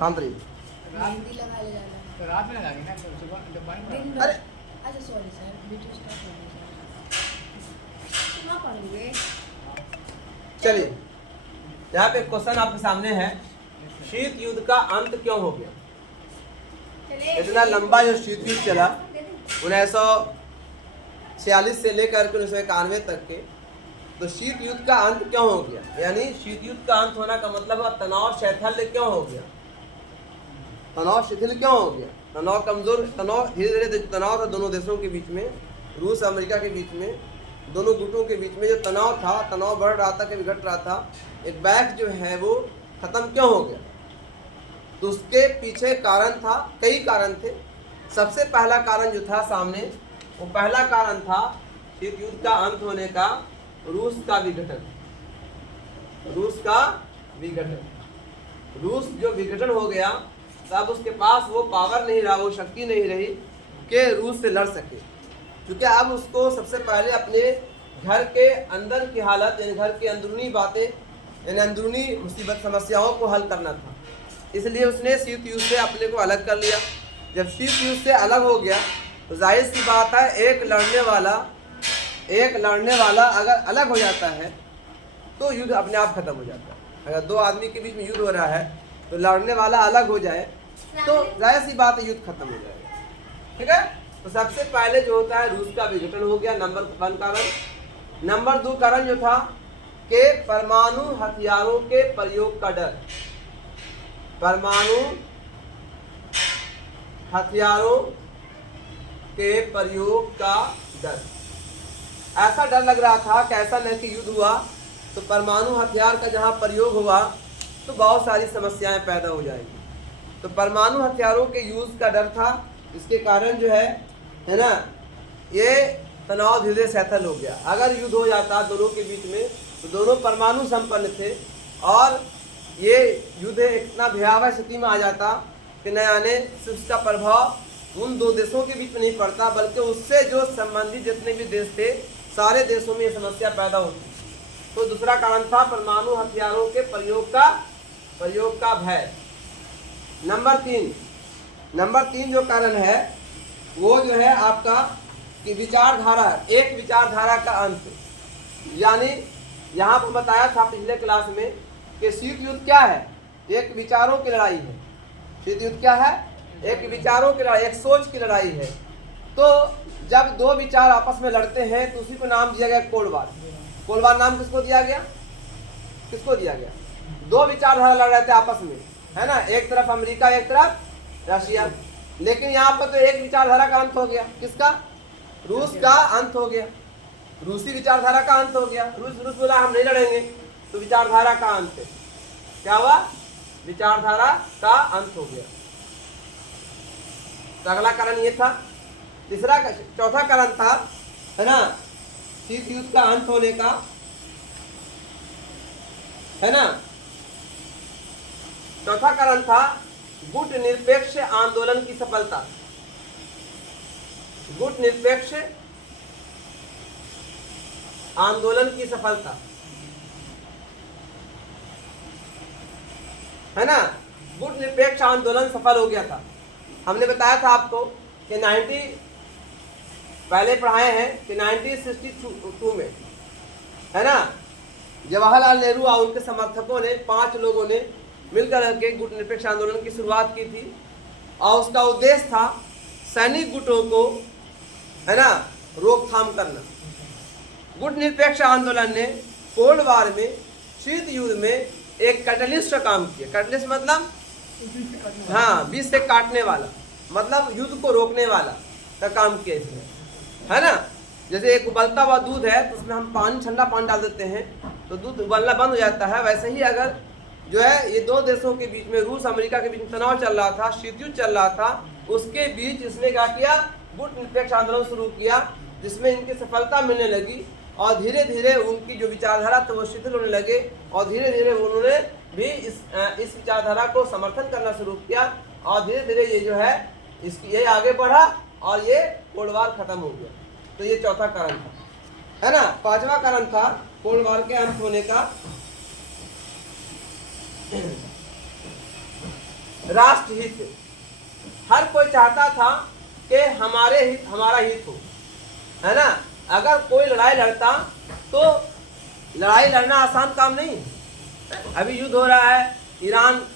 शांत रहिए। मेहंदी लगा ले जाना तो रात में लगाएंगे ना, तो सुबह दोपहर दिन में। भर। अरे अच्छा सॉरी सर, वीडियो स्टार्ट हो गया सर। कहाँ पढ़ोगे? चलिए, यहाँ पे क्वेश्चन आपके सामने है, शीत युद्ध का अंत क्यों हो गया? इतना लंबा जो शीत युद्ध चला 1946 से लेकर के 1991 तक के, तो शीत युद्ध का अंत क्यों हो गया? यानी शीत युद्ध का अंत होना का मतलब है तनाव शैथिल्य क्यों हो गया? तनाव शिथिल क्यों हो गया? तनाव कमजोर, तनाव धीरे धीरे तनाव था दोनों देशों के बीच में, रूस अमेरिका के बीच में, दोनों गुटों के बीच में जो तनाव था, तनाव बढ़ रहा था, कभी घट रहा था, एक बैक जो है वो खत्म क्यों हो गया? तो उसके पीछे कारण था, कई कारण थे। सबसे पहला कारण जो था सामने, वो पहला कारण था शीत युद्ध का अंत होने का रूस का विघटन। रूस का विघटन, रूस जो विघटन हो गया, तब उसके पास वो पावर नहीं रहा, वो शक्ति नहीं रही कि रूस से लड़ सके, क्योंकि अब उसको सबसे पहले अपने घर के अंदर की हालत, यानी घर की अंदरूनी बातें, यानी अंदरूनी मुसीबत समस्याओं को हल करना था। इसलिए उसने शीत युद्ध से अपने को अलग कर लिया। जब शीत युद्ध से अलग हो गया तो जाहिर सी बात है, एक लड़ने वाला अगर अलग हो जाता है तो युद्ध अपने आप खत्म हो जाता है। अगर दो आदमी के बीच में युद्ध हो रहा है तो लड़ने वाला अलग हो जाए तो जाहिर सी बात है युद्ध खत्म हो जाएगा। ठीक है, तो सबसे पहले जो होता है रूस का विघटन हो गया, नंबर 1 कारण। नंबर 2 कारण जो था कि परमाणु हथियारों के प्रयोग का डर। परमाणु हथियारों के प्रयोग का डर, ऐसा डर लग रहा था कि ऐसा नहीं कि युद्ध हुआ तो परमाणु हथियार का जहां प्रयोग हुआ तो बहुत सारी समस्याएं पैदा हो जाएंगी। तो परमाणु हथियारों के यूज का डर था। इसके कारण जो है ना, ये तनाव धीरे सैथल हो गया। अगर युद्ध हो जाता दोनों के बीच में तो दोनों परमाणु संपन्न थे और ये युद्ध इतना भयावह स्थिति में आ जाता कि न आने से उसका प्रभाव उन दो देशों के बीच में नहीं पड़ता, बल्कि उससे जो संबंधित जितने भी देश थे सारे देशों में ये समस्या पैदा होती। तो दूसरा कारण था परमाणु हथियारों के प्रयोग का भय। नंबर 3 जो कारण है वो जो है आपका कि विचारधारा, एक विचारधारा का अंत। यानी यहाँ पर बताया था पिछले क्लास में कि शीत युद्ध क्या है? एक विचारों की लड़ाई है। शीत युद्ध क्या है? एक विचारों की लड़ाई, एक सोच की लड़ाई है। तो जब दो विचार आपस में लड़ते हैं तो उसी को नाम दिया गया कोल्ड वार। कोल्ड वार नाम किसको दिया गया? दो विचारधारा लड़ रहे थे आपस में, है ना, एक तरफ अमेरिका, एक तरफ रशिया। लेकिन यहाँ पर तो एक विचारधारा का अंत हो गया। किसका? रूस का अंत हो गया, रूसी विचारधारा का अंत हो गया। रूस बोला हम नहीं लड़ेंगे, तो विचारधारा का अंत है। क्या हुआ? विचारधारा का अंत हो गया। तो अगला कारण ये था। चौथा कारण था, है ना, शीत युद्ध का अंत होने का, है ना। चौथा कारण था गुट निरपेक्ष आंदोलन की सफलता। गुट निरपेक्ष आंदोलन की सफलता, है ना। गुट निरपेक्ष आंदोलन सफल हो गया था। हमने बताया था आपको कि पहले पढ़ाए हैं कि 1962 में, है ना, जवाहरलाल नेहरू और उनके समर्थकों ने 5 लोगों ने मिलकर के गुट निरपेक्ष आंदोलन की शुरुआत की थी। और उसका उद्देश्य था सैनिक गुटों को, है ना, रोकथाम करना। गुट निरपेक्ष आंदोलन ने कोल्ड वार में, शीत युद्ध में एक कैटलिस्ट का काम किया। कैटलिस्ट मतलब हाँ, बीच से काटने वाला, मतलब युद्ध को रोकने वाला का काम किया इसने, है ना। जैसे एक उबलता हुआ दूध है तो उसमें हम पानी, ठंडा पानी डाल देते हैं तो दूध उबलना बंद हो जाता है। वैसे ही अगर जो है ये दो देशों के बीच में, रूस अमेरिका के बीच में तनाव चल रहा था, शीत युद्ध चल रहा था, उसके बीच इसने क्या किया? गुट निरपेक्ष आंदोलन शुरू किया, जिसमें इनकी सफलता मिलने लगी और धीरे धीरे उनकी जो विचारधारा थी वो शिथिल होने लगे और धीरे धीरे उन्होंने भी इस विचारधारा को समर्थन करना शुरू किया और धीरे धीरे ये जो है ये आगे बढ़ा और ये कोल्ड वार खत्म हो गया। तो ये चौथा कारण था, है ना। 5वां कारण था कोल्ड वार के अंत होने का, राष्ट्रहित। हर कोई चाहता था कि हमारा हित हो, है ना। अगर कोई लड़ाई लड़ता तो लड़ाई लड़ना आसान काम नहीं है। अभी युद्ध हो रहा है ईरान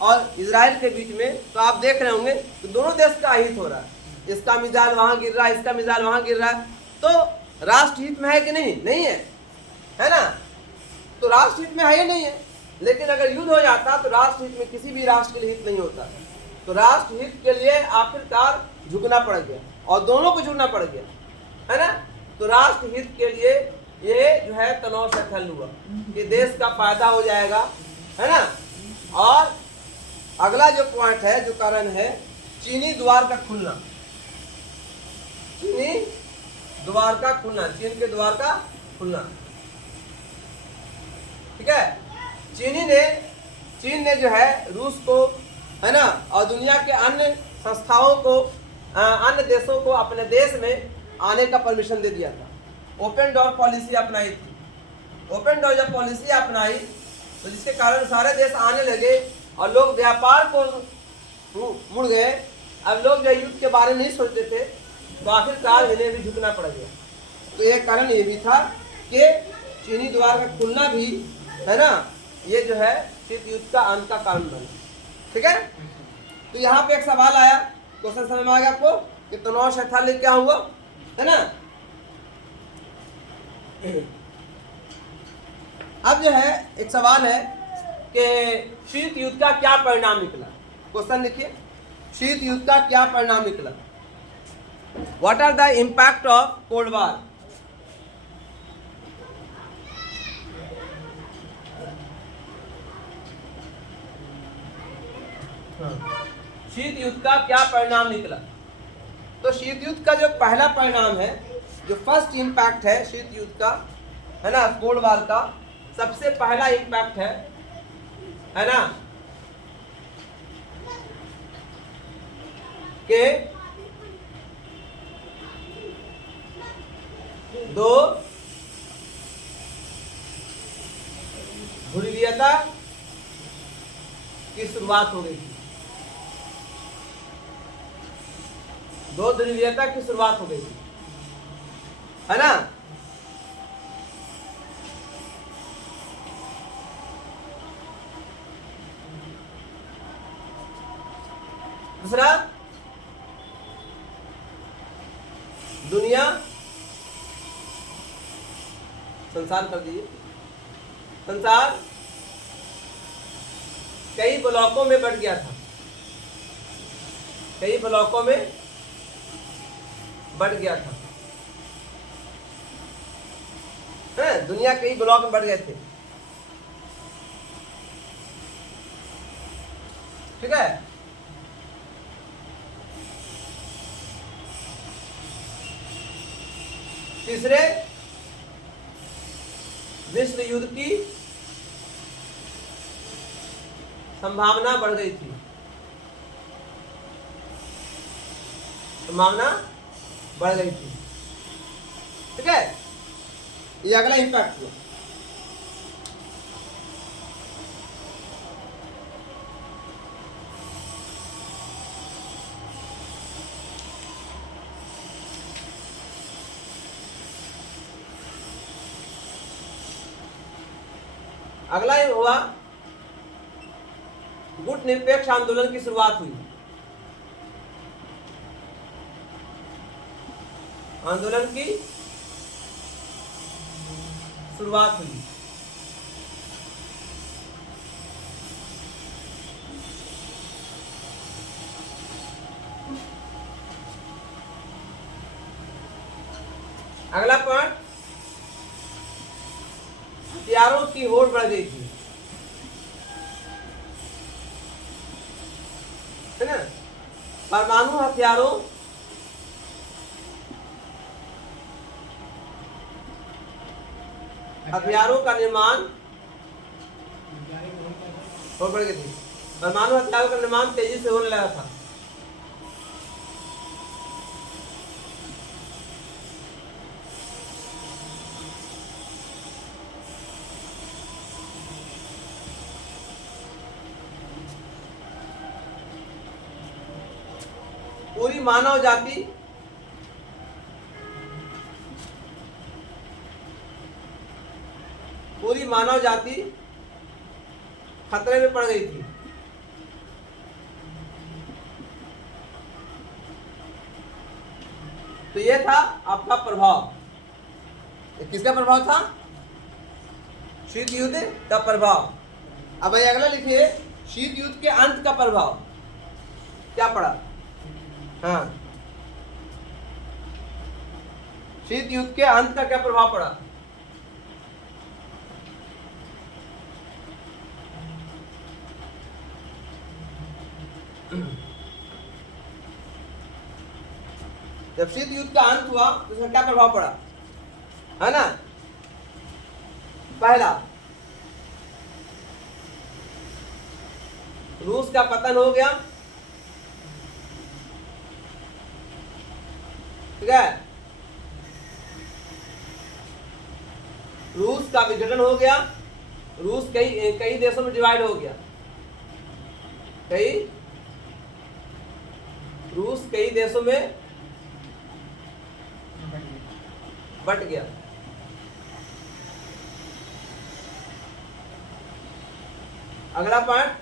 और इजराइल के बीच में, तो आप देख रहे होंगे कि दोनों देश का हित हो रहा है। इसका मिसाइल वहां गिर रहा है, इसका मिसाइल वहां गिर रहा है, तो राष्ट्रहित में है कि नहीं? नहीं है ना। तो राष्ट्रहित में है ही नहीं है। लेकिन अगर युद्ध हो जाता तो राष्ट्रहित में किसी भी राष्ट्र के लिए हित नहीं होता। तो राष्ट्रहित के लिए आखिरकार झुकना पड़ गया और दोनों को झुकना पड़ गया, है ना। तो राष्ट्रहित के लिए ये जो है तनाव से हल हुआ कि देश का फायदा हो जाएगा, है ना। और अगला जो पॉइंट है, जो कारण है, चीनी द्वार का खुलना। चीनी द्वार का खुलना, चीन के द्वार का खुलना, ठीक है। चीन ने जो है रूस को, है ना, और दुनिया के अन्य संस्थाओं को, अन्य देशों को अपने देश में आने का परमिशन दे दिया था। ओपन डोर पॉलिसी अपनाई थी। ओपन डोर जब पॉलिसी अपनाई तो जिसके कारण सारे देश आने लगे और लोग व्यापार को मुड़ गए। अब लोग जो युद्ध के बारे में नहीं सोचते थे, तो आखिरकार इन्हें भी झुकना पड़ गया। तो एक कारण ये भी था कि चीनी द्वार का खुलना भी, है ना, ये जो है शीत युद्ध का अंत का कारण बना, ठीक है। तो यहाँ पे एक सवाल आया, क्वेश्चन समझ में आ गया आपको कि तनाव शैथाल्य क्या हुआ, है ना। अब जो है एक सवाल है कि शीत युद्ध का क्या परिणाम निकला। क्वेश्चन लिखिए, शीत युद्ध का क्या परिणाम निकला। What are the impact of cold war. शीत युद्ध का क्या परिणाम निकला। तो शीत युद्ध का जो पहला परिणाम है, जो फर्स्ट इम्पैक्ट है शीत युद्ध का, है ना, कोल्ड वार का सबसे पहला इम्पैक्ट है ना, कि दो ध्रुवीयता की शुरुआत हो गई थी। दो ध्रुवीयता की शुरुआत हो गई थी, है ना। दूसरा, दुनिया, संसार कर दीजिए, संसार कई ब्लॉकों में बढ़ गया था, कई ब्लॉकों में बढ़ गया था, है, दुनिया कई ब्लॉक में बढ़ गए थे, ठीक है। तीसरे, विश्व युद्ध की संभावना बढ़ गई थी, संभावना बढ़ गई थी, ठीक है। ये अगला इंपैक्ट हुआ। अगला ये हुआ, गुट निरपेक्ष आंदोलन की शुरुआत हुई। आंदोलन की शुरुआत हुई। अगला पॉइंट, हथियारों की होड़ बढ़ गई थी, है ना। परमाणु हथियारों का निर्माण होड़ बढ़ गई थी। परमाणु हथियारों का निर्माण तेजी से होने लगा था। पूरी मानव जाति खतरे में पड़ गई थी। तो ये था आपका प्रभाव। ये किसका प्रभाव था? शीत युद्ध का प्रभाव। अब अगला लिखिए, शीत युद्ध के अंत का प्रभाव क्या पड़ा? हाँ, शीत युद्ध के अंत का क्या प्रभाव पड़ा? जब शीत युद्ध का अंत हुआ तो उसका क्या प्रभाव पड़ा, है ना? पहला, रूस का पतन हो गया, ठीक है? रूस का विघटन हो गया, रूस कई देशों में डिवाइड हो गया, रूस कई देशों में बट गया। अगला पॉइंट,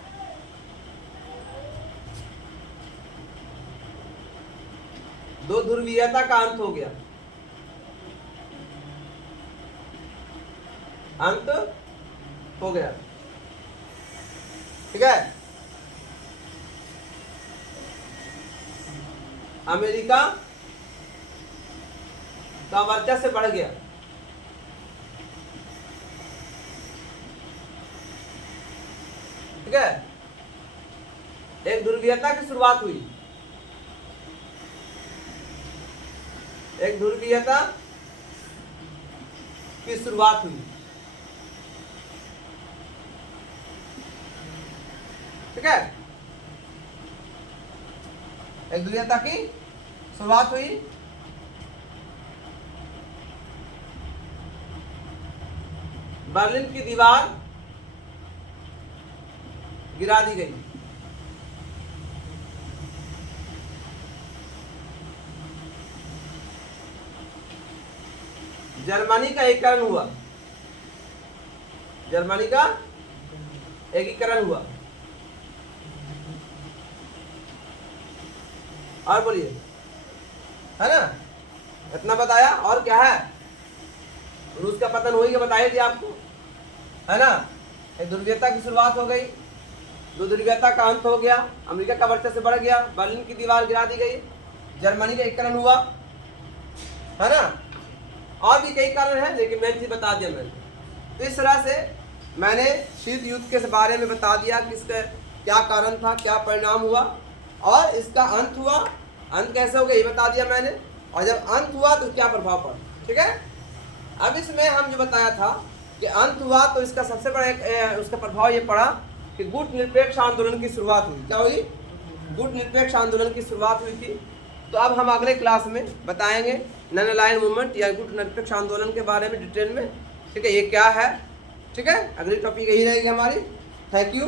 दो ध्रुवीयता का अंत हो गया, अंत हो गया, ठीक है? अमेरिका का वर्चस्व बढ़ गया, ठीक है? एक ध्रुवीयता की शुरुआत हुई, एक ध्रुवीयता की शुरुआत हुई, ठीक है? एक ध्रुवीयता की शुरुआत हुई, बर्लिन की दीवार गिरा दी गई, जर्मनी का एकीकरण हुआ, जर्मनी का एकीकरण हुआ। और बोलिए, है ना? इतना बताया। और क्या है? रूस का पतन हो ही गया, बताया दिया आपको, है ना? एक ध्रुवीयता की शुरुआत हो गई, दो ध्रुवीयता का अंत हो गया, अमेरिका का वर्चस्व बढ़ गया, बर्लिन की दीवार गिरा दी गई, जर्मनी का एकीकरण हुआ, है ना? और भी कई कारण हैं, लेकिन मेन चीज बता दिया मैंने। तो इस तरह से मैंने शीत युद्ध के बारे में बता दिया कि इसका क्या कारण था, क्या परिणाम हुआ, और इसका अंत हुआ। अंत कैसे हो गया ये बता दिया मैंने, और जब अंत हुआ तो क्या प्रभाव पड़ा, ठीक है? अब इसमें हम जो बताया था कि अंत हुआ तो इसका सबसे बड़ा उसका प्रभाव ये पड़ा कि गुट निरपेक्ष आंदोलन की शुरुआत हुई। क्या हुई? गुट निरपेक्ष आंदोलन की शुरुआत हुई थी। तो अब हम अगले क्लास में बताएंगे नॉन अलाइन्ड मूवमेंट या गुट निरपेक्ष आंदोलन के बारे में डिटेल में, ठीक है? ये क्या है, ठीक है? अगली टॉपिक यही रहेगी हमारी। Thank you.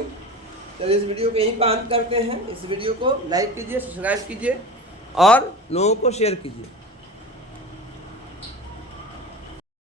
चलिए इस वीडियो को यहीं पर अंत करते हैं। इस वीडियो को लाइक कीजिए, सब्सक्राइब कीजिए और लोगों को शेयर कीजिए।